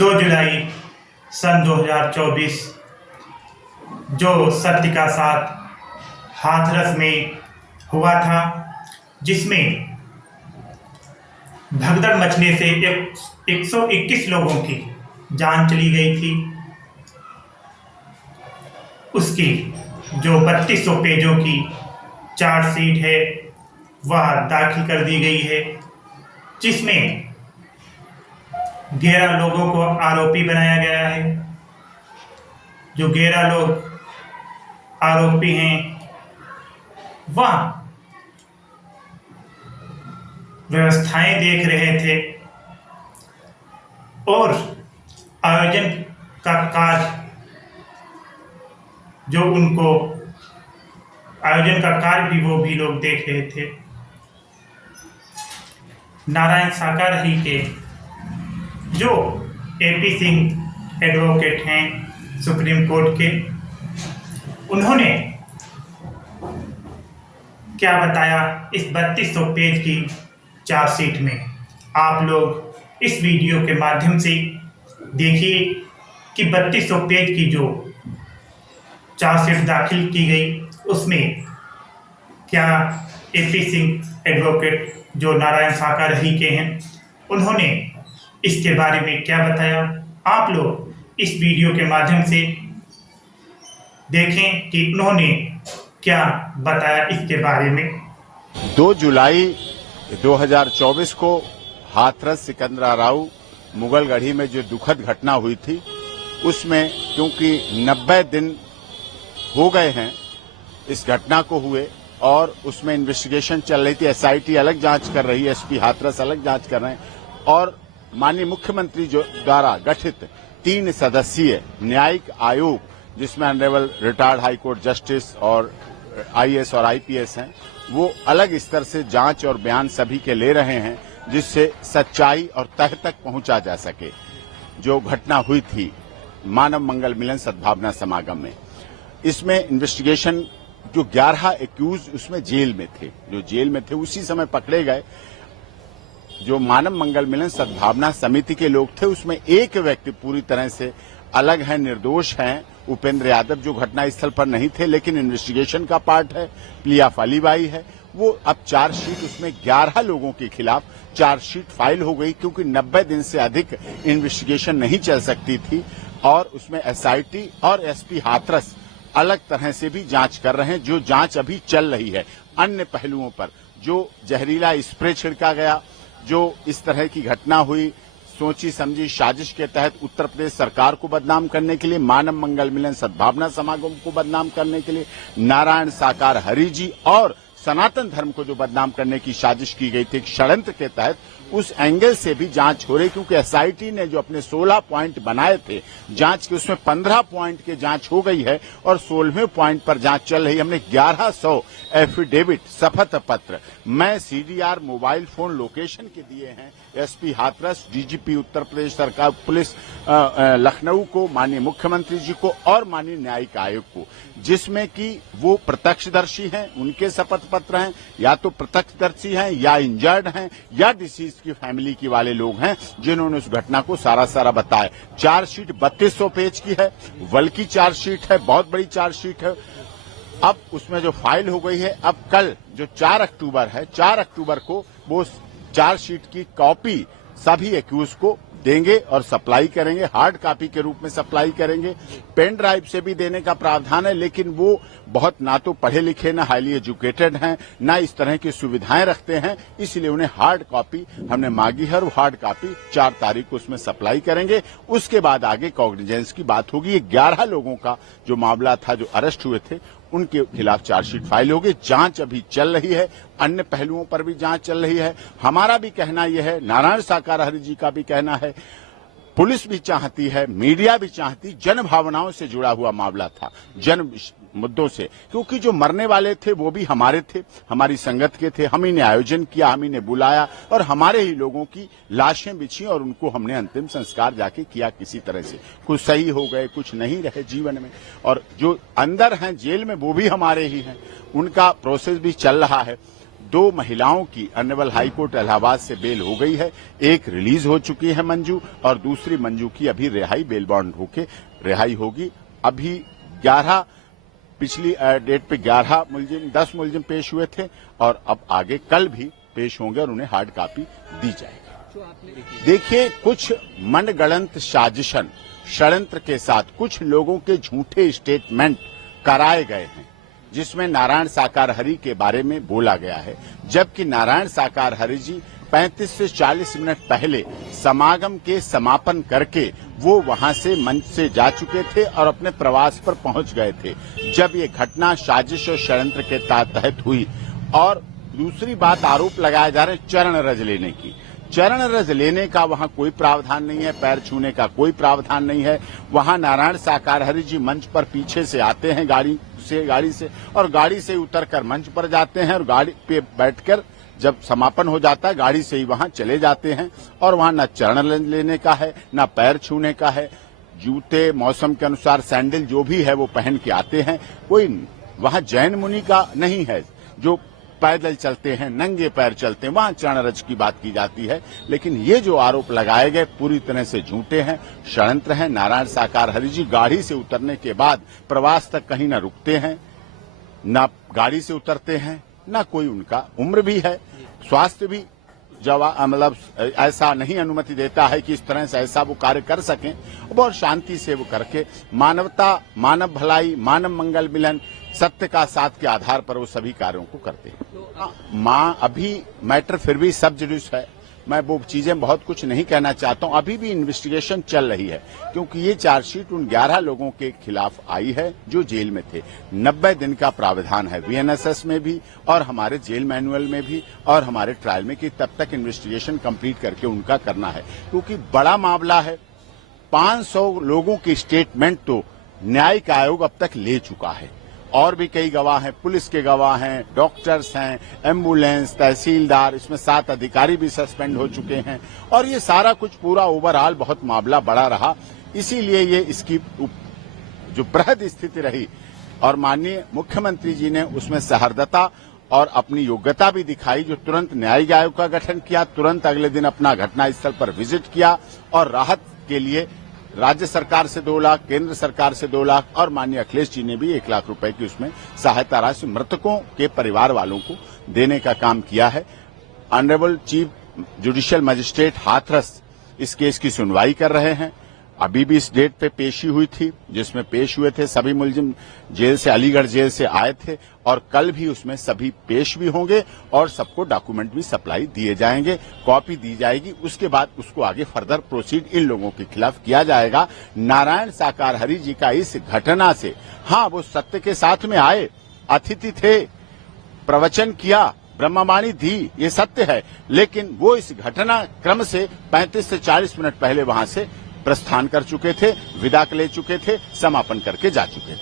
2 जुलाई सन 2024 जो सत्य का साथ हाथरस में हुआ था, जिसमें भगदड़ मचने से 121 लोगों की जान चली गई थी। उसकी जो 3200 पेजों की चार्जशीट है वह दाखिल कर दी गई है, जिसमें 11 लोगों को आरोपी बनाया गया है। जो 11 लोग आरोपी हैं वह व्यवस्थाएं देख रहे थे और आयोजन का कार्य भी वो भी लोग देख रहे थे। नारायण साकाराही के जो एपी सिंह एडवोकेट हैं सुप्रीम कोर्ट के, उन्होंने क्या बताया इस 3200 पेज की चार्जशीट में। आप लोग इस वीडियो के माध्यम से देखिए कि 3200 पेज की जो चार्जशीट दाखिल की गई उसमें क्या एपी सिंह एडवोकेट जो नारायण साकाराही के हैं उन्होंने इसके बारे में क्या बताया। आप लोग इस वीडियो के माध्यम से देखें कि उन्होंने क्या बताया इसके बारे में। 2 जुलाई 2024 को हाथरस सिकंदराराऊ मुगलगढ़ी में जो दुखद घटना हुई थी, उसमें क्योंकि 90 दिन हो गए हैं इस घटना को हुए और उसमें इन्वेस्टिगेशन चल रही थी। एसआईटी अलग जांच कर रही है, एसपी हाथरस अलग जांच कर रहे हैं और माननीय मुख्यमंत्री जो द्वारा गठित 3 सदस्यीय न्यायिक आयोग, जिसमें honourable retired high court justice और आईएएस और आईपीएस हैं, वो अलग स्तर से जांच और बयान सभी के ले रहे हैं, जिससे सच्चाई और तह तक पहुंचा जा सके। जो घटना हुई थी मानव मंगल मिलन सद्भावना समागम में, इसमें इन्वेस्टिगेशन जो 11 एक्यूज उसमें जेल में थे, जो जेल में थे उसी समय पकड़े गए। जो मानव मंगल मिलन सद्भावना समिति के लोग थे उसमें एक व्यक्ति पूरी तरह से अलग है, निर्दोष हैं, उपेंद्र यादव, जो घटनास्थल पर नहीं थे लेकिन इन्वेस्टिगेशन का पार्ट है। प्लिया अलीबाई है, वो अब चार्जशीट उसमें 11 लोगों के खिलाफ चार्जशीट फाइल हो गई, क्योंकि 90 दिन से अधिक इन्वेस्टिगेशन नहीं चल सकती थी और उसमें एसआईटी और एसपी हाथरस अलग तरह से भी जांच कर रहे हैं। जो जांच अभी चल रही है अन्य पहलुओं पर, जो जहरीला स्प्रे छिड़का गया, जो इस तरह की घटना हुई, सोची समझी साजिश के तहत उत्तर प्रदेश सरकार को बदनाम करने के लिए, मानव मंगल मिलन सद्भावना समागम को बदनाम करने के लिए, नारायण साकाराही जी और सनातन धर्म को जो बदनाम करने की साजिश की गई थी षड्यंत्र के तहत, उस एंगल से भी जांच हो रही। क्योंकि एसआईटी ने जो अपने 16 पॉइंट बनाए थे जांच के, उसमें 15 पॉइंट की जांच हो गई है और 16वें पॉइंट पर जांच चल रही है। हमने 1100 एफिडेविट, शपथ पत्र, मैं सीडीआर मोबाइल फोन लोकेशन के दिए हैं एसपी हाथरस, डीजीपी उत्तर प्रदेश सरकार पुलिस लखनऊ को, माननीय मुख्यमंत्री जी को और माननीय न्यायिक आयोग को, जिसमें कि वो प्रत्यक्षदर्शी हैं, उनके शपथ पत्र हैं, या तो प्रत्यक्षदर्शी हैं या इंजर्ड हैं या डिसीज की फैमिली की वाले लोग हैं, जिन्होंने उस घटना को सारा बताया। चार्जशीट 3200 पेज की है, बल्कि चार्जशीट है, बहुत बड़ी चार्जशीट है। अब उसमें जो फाइल हो गई है, अब कल जो 4 अक्टूबर है, 4 अक्टूबर को वो चार्जशीट की कॉपी सभी एक्यूज को देंगे और सप्लाई करेंगे, हार्ड कॉपी के रूप में सप्लाई करेंगे। पेन ड्राइव से भी देने का प्रावधान है, लेकिन वो बहुत ना तो पढ़े लिखे, ना हाईली एजुकेटेड हैं, ना इस तरह की सुविधाएं रखते हैं, इसलिए उन्हें हार्ड कॉपी हमने मांगी है और हार्ड कॉपी 4 तारीख को उसमें सप्लाई करेंगे। उसके बाद आगे कॉग्निजेंस की बात होगी। ये 11 लोगों का जो मामला था, जो अरेस्ट हुए थे, उनके खिलाफ चार्जशीट फाइल होगी। जांच अभी चल रही है, अन्य पहलुओं पर भी जांच चल रही है। हमारा भी कहना यह है, नारायण साकाराही जी का भी कहना है, पुलिस भी चाहती है, मीडिया भी चाहती, जन भावनाओं से जुड़ा हुआ मामला था, जन मुद्दों से, क्योंकि जो मरने वाले थे वो भी हमारे थे, हमारी संगत के थे। हम ही ने आयोजन किया, हम ही ने बुलाया और हमारे ही लोगों की लाशें बिछी और उनको हमने अंतिम संस्कार जाके किया किसी तरह से। कुछ सही हो गए, कुछ नहीं रहे जीवन में, और जो अंदर हैं जेल में वो भी हमारे ही हैं, उनका प्रोसेस भी चल रहा है। 2 महिलाओं की ऑनरेबल हाई कोर्ट इलाहाबाद से बेल हो गई है। एक रिलीज हो चुकी है मंजू, और दूसरी मंजू की अभी रिहाई बेल बॉन्ड होके रिहाई होगी। अभी 11 पिछली डेट पे 11 मुलजिम 10 मुलजिम पेश हुए थे, और अब आगे कल भी पेश होंगे और उन्हें हार्ड कॉपी दी जाएगी। देखिए, कुछ मनगढ़ंत साजिशन षड्यंत्र के साथ कुछ लोगों के झूठे स्टेटमेंट कराए गए हैं, जिसमें नारायण साकार हरि के बारे में बोला गया है, जबकि नारायण साकार हरि जी 35 से 40 मिनट पहले समागम के समापन करके वो वहां से मंच से जा चुके थे और अपने प्रवास पर पहुंच गए थे, जब ये घटना साजिश और षड्यंत्र के तहत हुई। और दूसरी बात, आरोप लगाए जा रहे चरण रज लेने की। चरण रज लेने का वहां कोई प्रावधान नहीं है, पैर छूने का कोई प्रावधान नहीं है। वहां नारायण साकार हरि जी मंच पर पीछे से आते हैं गाड़ी से और गाड़ी से उतरकर मंच पर जाते हैं, और गाड़ी पे बैठकर जब समापन हो जाता है गाड़ी से ही वहां चले जाते हैं, और वहां न चरण लेने का है न पैर छूने का है। जूते मौसम के अनुसार सैंडल जो भी है वो पहन के आते हैं। कोई वहां जैन मुनि का नहीं है जो पैदल चलते हैं, नंगे पैर चलते हैं, वहां चरण रज की बात की जाती है। लेकिन ये जो आरोप लगाए गए पूरी तरह से झूठे हैं, षड्यंत्र हैं। नारायण साकार हरि जी गाड़ी से उतरने के बाद प्रवास तक कहीं न रुकते हैं, न गाड़ी से उतरते हैं, न कोई उनका उम्र भी है, स्वास्थ्य भी मतलब ऐसा नहीं अनुमति देता है कि इस तरह से ऐसा वो कार्य कर सकें। बहुत शांति से वो करके मानवता, मानव भलाई, मानव मंगल मिलन, सत्य का साथ के आधार पर वो सभी कार्यों को करते हैं। अभी मैटर फिर भी सब जुडिस है, मैं वो चीजें बहुत कुछ नहीं कहना चाहता हूं। अभी भी इन्वेस्टिगेशन चल रही है, क्योंकि ये चार्जशीट उन 11 लोगों के खिलाफ आई है जो जेल में थे। 90 दिन का प्रावधान है वीएनएसएस में भी और हमारे जेल मैनुअल में भी और हमारे ट्रायल में, कि तब तक इन्वेस्टिगेशन कंप्लीट करके उनका करना है, क्योंकि बड़ा मामला है। 500 लोगों की स्टेटमेंट तो न्यायिक आयोग अब तक ले चुका है, और भी कई गवाह हैं, पुलिस के गवाह हैं, डॉक्टर्स हैं, एम्बुलेंस, तहसीलदार, इसमें 7 अधिकारी भी सस्पेंड हो चुके हैं, और ये सारा कुछ पूरा ओवरऑल बहुत मामला बड़ा रहा। इसीलिए ये इसकी जो बृहद स्थिति रही, और माननीय मुख्यमंत्री जी ने उसमें सहृदयता और अपनी योग्यता भी दिखाई, जो तुरंत न्यायिक आयोग का गठन किया, तुरंत अगले दिन अपना घटनास्थल पर विजिट किया, और राहत के लिए राज्य सरकार से 2 लाख, केंद्र सरकार से 2 लाख, और माननीय अखिलेश जी ने भी 1 लाख रुपए की उसमें सहायता राशि मृतकों के परिवार वालों को देने का काम किया है। Honourable chief judicial magistrate Hathras इस केस की सुनवाई कर रहे हैं। अभी भी इस डेट पे पेशी हुई थी, जिसमें पेश हुए थे सभी मुलजिम, जेल से, अलीगढ़ जेल से आए थे, और कल भी उसमें सभी पेश भी होंगे और सबको डॉक्यूमेंट भी सप्लाई दिए जाएंगे, कॉपी दी जाएगी। उसके बाद उसको आगे फर्दर प्रोसीड इन लोगों के खिलाफ किया जाएगा। नारायण साकार हरि जी का इस घटना से, हाँ वो सत्य के साथ में आए, अतिथि थे, प्रवचन किया, ब्रह्मवाणी दी, ये सत्य है, लेकिन वो इस घटना क्रम से 35 से 40 मिनट पहले वहां से प्रस्थान कर चुके थे, विदा ले चुके थे, समापन करके जा चुके थे।